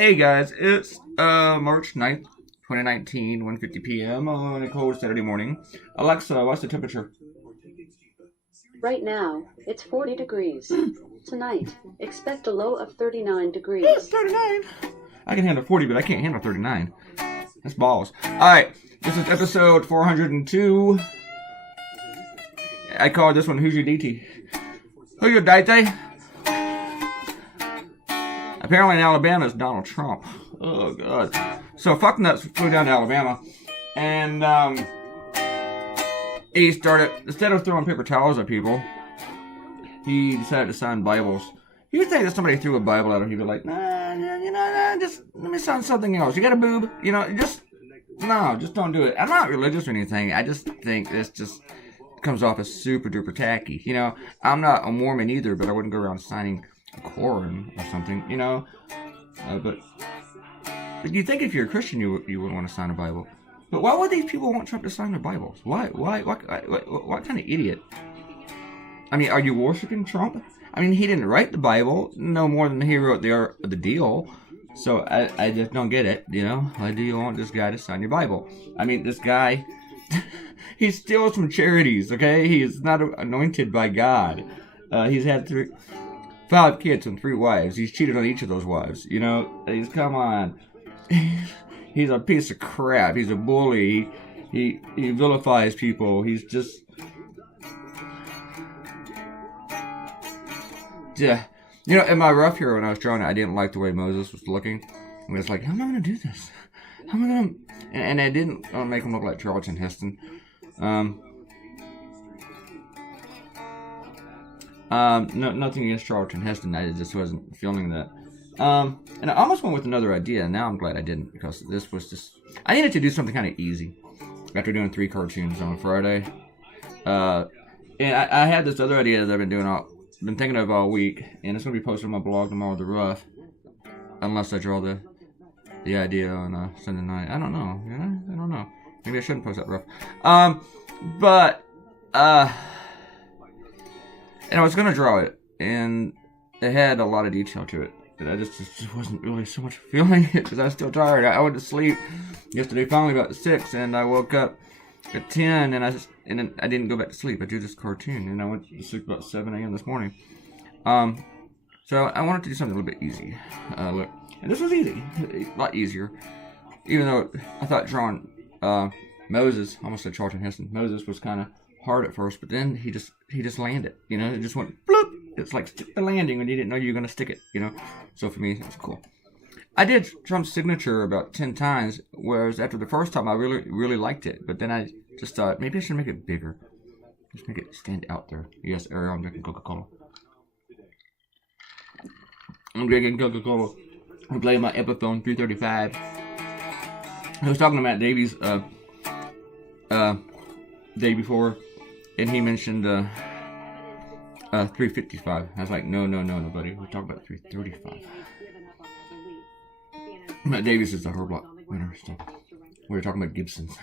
Hey guys, it's March 9th, 2019, 1:50 p.m. on a cold Saturday morning. Alexa, what's the temperature? Right now, it's 40 degrees. Tonight, expect a low of 39 degrees. 39? I can handle 40, but I can't handle 39. That's balls. Alright, this is episode 402. I call this one Who's Your Deity? Who's your Deity? Apparently in Alabama it's Donald Trump. Oh, God. So fucknuts flew down to Alabama. And, he started, instead of throwing paper towels at people, he decided to sign Bibles. You'd think that somebody threw a Bible at him, he'd be like, just let me sign something else. You got a boob? Just don't do it. I'm not religious or anything. I just think this just comes off as super duper tacky. I'm not a Mormon either, but I wouldn't go around signing Koran or something, but you think if you're a Christian you wouldn't want to sign a Bible. But why would these people want Trump to sign their Bibles? What kind of idiot? I mean, are you worshiping Trump? I mean, he didn't write the Bible no more than he wrote the deal. So I just don't get it, Why do you want this guy to sign your Bible? I mean, this guy, he steals from charities, okay? He is not anointed by God. He's had 5 kids and 3 wives. He's cheated on each of those wives. Come on. He's a piece of crap. He's a bully. He vilifies people. He's just... Yeah. In my rough here when I was drawing it, I didn't like the way Moses was looking. I was like, how am I going to do this? How am I going to... And I didn't make him look like Charlton Heston. Nothing against Charlton Heston. I just wasn't feeling that. And I almost went with another idea, and now I'm glad I didn't, because this was just... I needed to do something kind of easy after doing 3 cartoons on Friday. And I had this other idea that I've been thinking of all week, and it's going to be posted on my blog tomorrow, The Rough, unless I draw the idea on Sunday night. I don't know. I don't know. Maybe I shouldn't post that rough. And I was going to draw it, and it had a lot of detail to it, but I just wasn't really so much feeling it, because I was still tired. I went to sleep yesterday finally about 6, and I woke up at 10, and then I didn't go back to sleep. I did this cartoon, and I went to sleep about 7 a.m. this morning. So I wanted to do something a little bit easy. Look, and this was easy, a lot easier, even though I thought drawing Moses, almost said Charlton Heston, Moses was kind of hard at first, but then he just landed, it just went bloop. It's like stick the landing when you didn't know you were going to stick it, So for me, it was cool. I did Trump's signature about 10 times, whereas after the first time I really, really liked it, but then I just thought maybe I should make it bigger. Just make it stand out there. Yes, Ariel, I'm drinking Coca-Cola. I'm drinking Coca-Cola. I'm playing my Epiphone 335. I was talking to Matt Davies day before, and he mentioned 355. I was like, no, buddy. We're talking about 335. Matt Davies is the Herblock winner, so we were talking about Gibsons.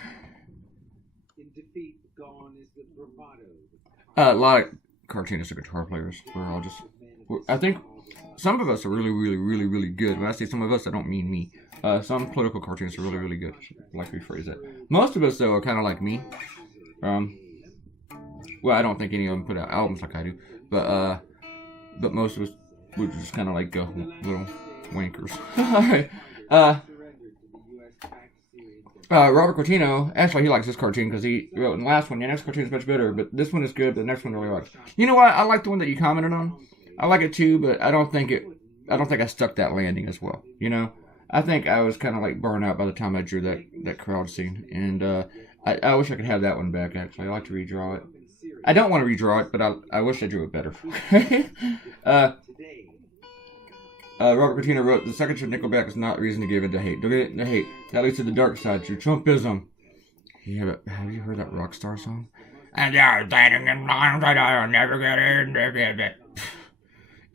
A lot of cartoonists are guitar players. I think some of us are really, really, really, really good. When I say some of us, I don't mean me. Some political cartoonists are really, really good. I should like rephrase that. Most of us, though, are kind of like me. Well, I don't think any of them put out albums like I do, but most of us would just kind of like go little wankers. Robert Cortino, actually he likes this cartoon because he wrote in the last one, your next cartoon is much better, but this one is good, but the next one really likes. You know what? I like the one that you commented on. I like it too, but I don't think I stuck that landing as well. I think I was kind of like burned out by the time I drew that crowd scene, and I wish I could have that one back. Actually, I like to redraw it. I don't want to redraw it, but I wish I drew it better. Robert Cortino wrote, the second of Nickelback is not reason to give in to hate. Don't get into hate. That leads to the dark side, through Trumpism. Yeah, but have you heard that Rockstar song? And they're dating in blind, I'll never get in.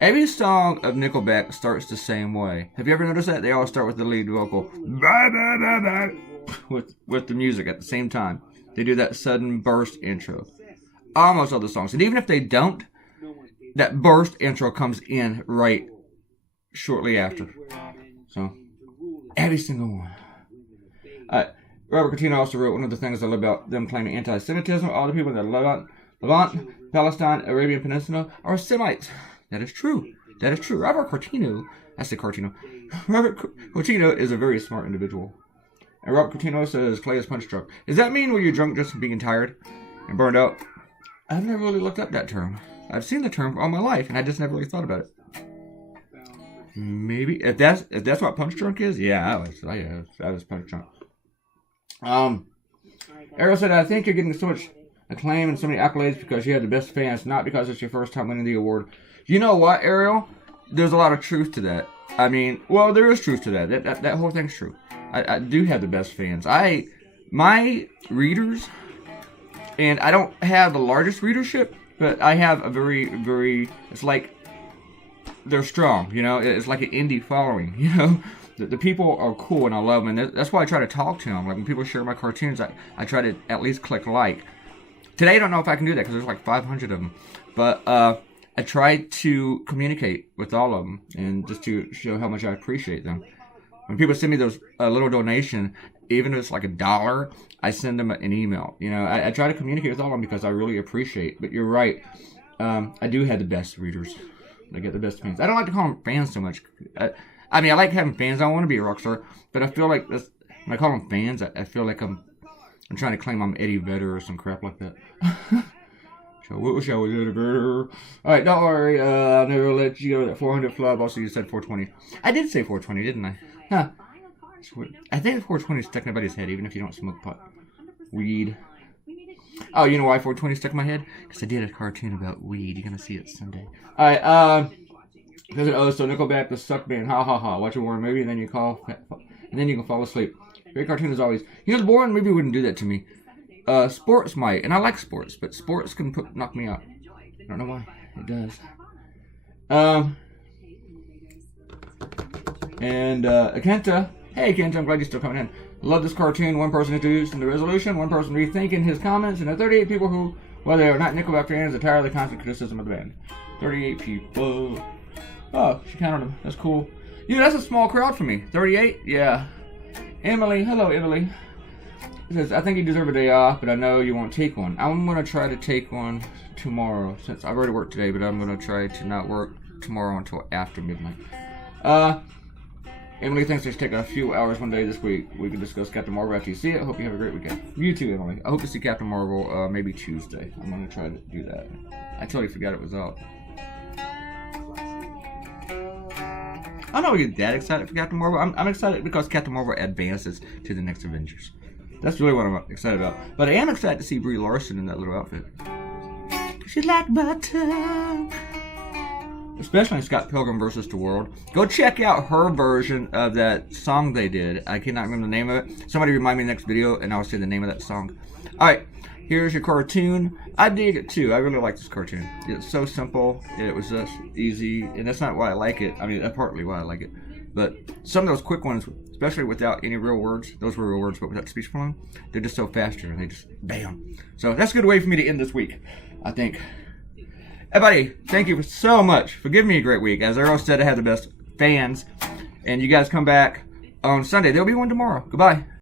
Every song of Nickelback starts the same way. Have you ever noticed that? They all start with the lead vocal. With the music at the same time. They do that sudden burst intro. Almost all the songs. And even if they don't, that burst intro comes in right shortly after. So, Every single one. Robert Coutinho also wrote, one of the things I love about them claiming anti-Semitism, all the people in the Levant, Palestine, Arabian Peninsula are Semites. That is true. That is true. Robert Coutinho is a very smart individual. And Robert Coutinho says Clay is punch drunk. Does that mean when you're drunk just from being tired and burned out? I've never really looked up that term. I've seen the term all my life, and I just never really thought about it. Maybe if that's what punch drunk is, yeah, I was punch drunk. Ariel said, I think you're getting so much acclaim and so many accolades because you have the best fans, not because it's your first time winning the award. You know what, Ariel? There's a lot of truth to that. I mean, well, there is truth to that. That whole thing's true. I do have the best fans. My readers, and I don't have the largest readership, but I have a very, very, it's like, they're strong, you know? It's like an indie following, you know? The people are cool and I love them, and that's why I try to talk to them. Like, when people share my cartoons, I try to at least click like. Today, I don't know if I can do that because there's like 500 of them. But I try to communicate with all of them and just to show how much I appreciate them. When people send me those little donation, even if it's like $1, I send them an email. You know, I try to communicate with all of them because I really appreciate. But you're right, I do have the best readers. I get the best fans. I don't like to call them fans so much. I mean, I like having fans. I want to be a rock star, but I feel like when I call them fans, I feel like I'm trying to claim I'm Eddie Vedder or some crap like that. Shall we Eddie Vedder? All right, don't worry. I'll never let you go to that 400 flub. Also, you said 420. I did say 420, didn't I? Huh. I think 420 is stuck in everybody's head, even if you don't smoke pot. Weed. Oh, you know why 420 stuck in my head? Because I did a cartoon about weed. You're going to see it someday. All right, so Nickelback, the suck band, ha ha ha. Watch a war movie, and then you can fall asleep. Great cartoon as always. You know, the boring movie wouldn't do that to me. Sports might, and I like sports, but sports can knock me out. I don't know why. It does. Kenta. Hey, Kenta, I'm glad you're still coming in. Love this cartoon. One person introduced in the resolution, one person rethinking his comments, and the 38 people who, while they are not Nickelback fans, are tired of the constant criticism of the band. 38 people. Oh, she counted them. That's cool. Yeah, that's a small crowd for me. 38? Yeah. Emily. Hello, Emily. It says, I think you deserve a day off, but I know you won't take one. I'm going to try to take one tomorrow, since I've already worked today, but I'm going to try to not work tomorrow until after midnight. Emily thinks they should take a few hours one day this week. We can discuss Captain Marvel after you see it. I hope you have a great weekend. You too, Emily. I hope to see Captain Marvel maybe Tuesday. I'm going to try to do that. I totally forgot it was out. I'm not really that excited for Captain Marvel. I'm excited because Captain Marvel advances to the next Avengers. That's really what I'm excited about. But I am excited to see Brie Larson in that little outfit. She's like butter. Especially in Scott Pilgrim vs. the World. Go check out her version of that song they did. I cannot remember the name of it. Somebody remind me next video and I'll say the name of that song. Alright, here's your cartoon. I dig it too. I really like this cartoon. It's so simple. It was just easy. And that's not why I like it. I mean, that's partly why I like it. But some of those quick ones, especially without any real words, those were real words, but without speech form, they're just so faster and they just bam. So that's a good way for me to end this week, I think. Everybody, thank you so much for giving me a great week. As Earl said, I had the best fans. And you guys come back on Sunday. There'll be one tomorrow. Goodbye.